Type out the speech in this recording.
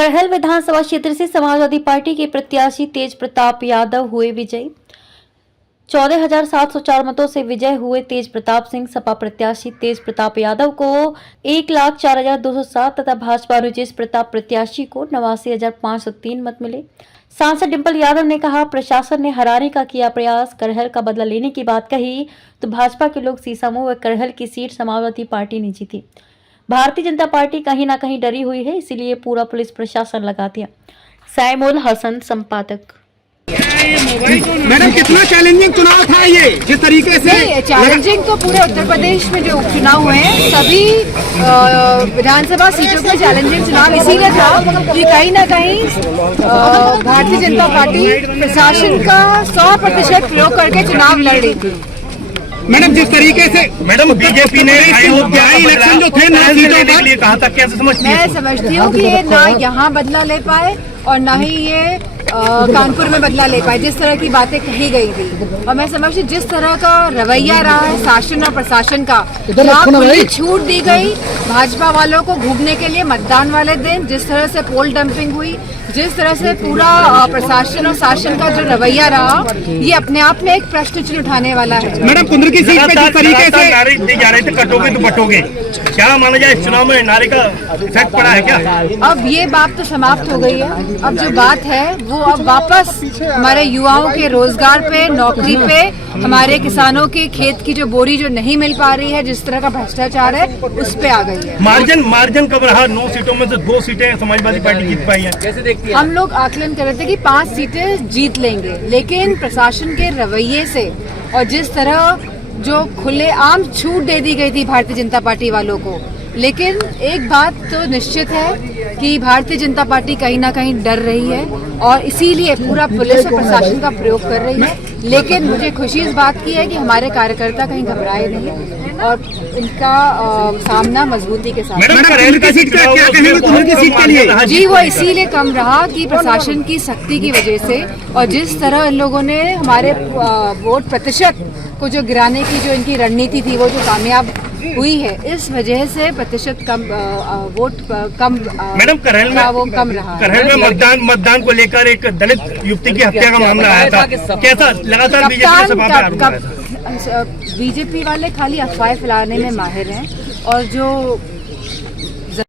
करहल विधानसभा क्षेत्र से समाजवादी पार्टी के प्रत्याशी तेज प्रताप यादव हुए विजयी। 14,704 मतों से विजय हुए तेज प्रताप सिंह सपा प्रत्याशी तेज प्रताप यादव को 1,04,207 तथा भाजपा रुजेश प्रताप प्रत्याशी को 89,503 मत मिले। सांसद डिंपल यादव ने कहा, प्रशासन ने हराने का किया प्रयास, करहल का बदला लेने की बात कही तो भाजपा के लोग सीसामऊ व करहल की सीट समाजवादी पार्टी ने जीती। भारतीय जनता पार्टी कहीं ना कहीं डरी हुई है, इसीलिए पूरा पुलिस प्रशासन लगा दिया। सैमुल हसन, संपादक। मैडम, कितना चैलेंजिंग चुनाव था ये, जिस तरीके से चैलेंजिंग तो पूरे उत्तर प्रदेश में जो उपचुनाव हुए हैं सभी विधानसभा सीटों पर चैलेंजिंग चुनाव इसीलिए था कि कहीं ना कहीं भारतीय जनता पार्टी प्रशासन का 100% प्रयोग करके चुनाव लड़ रही थी। मैडम, जिस तरीके से मैडम बीजेपी ने इलेक्शन जो थे के लिए कहा था, कैसे समझती हैं? मैं समझती हूँ कि ये ना यहाँ बदला ले पाए और ना ही ये कानपुर में बदला ले पाए, जिस तरह की बातें कही गई थी। और मैं समझती जिस तरह का रवैया रहा है शासन और प्रशासन का, खुली छूट दी गई भाजपा वालों को घूमने के लिए मतदान वाले दिन, जिस तरह से पोल डंपिंग हुई, जिस तरह से पूरा प्रशासन और शासन का जो रवैया रहा, ये अपने आप में एक प्रश्न चिन्ह उठाने वाला है। मैडम, कुंद्र की सीट पे जिस तरीके से नारे दी जा रहे थे, कटोगे तो बटोगे, क्या माना जाए इस चुनाव में नारे का इफेक्ट पड़ा है क्या? अब ये बात तो समाप्त हो गई है। अब जो बात है वो अब वापस हमारे युवाओं के रोजगार पे, नौकरी पे, हमारे किसानों के खेत की जो बोरी जो नहीं मिल पा रही है, जिस तरह का भ्रष्टाचार है, उस पे आ गई है। मार्जिन कब रहा? 9 सीटों में से 2 सीटें समाजवादी पार्टी जीत पाई है। कैसे देखती है? हम लोग आकलन कर रहे थे कि 5 सीटें जीत लेंगे, लेकिन प्रशासन के रवैये से और जिस तरह जो खुलेआम छूट दे दी गई थी भारतीय जनता पार्टी वालों को, लेकिन एक बात तो निश्चित है कि भारतीय जनता पार्टी कहीं ना कहीं डर रही है और इसीलिए पूरा पुलिस और प्रशासन का प्रयोग कर रही है। लेकिन मुझे खुशी इस बात की है कि हमारे कार्यकर्ता कहीं घबराए नहीं और इनका सामना मजबूती के साथ। मैडम, करहल की सीट क्या कहेंगे कुंद्र की सीट के लिए? जी, वो इसीलिए कम रहा कि प्रशासन की सख्ती की वजह से और जिस तरह इन लोगों ने हमारे वोट प्रतिशत को जो गिराने की जो इनकी रणनीति थी, वो जो कामयाब हुई है, इस वजह से प्रतिशत कम वोट कम मैडम, करहल में वो कम रहा है। करहल में मतदान को लेकर एक दलित युवती की हत्या का मामला आया था, कैसा लगातार बीजेपी वाले खाली अफवाहें फैलाने में माहिर हैं और जो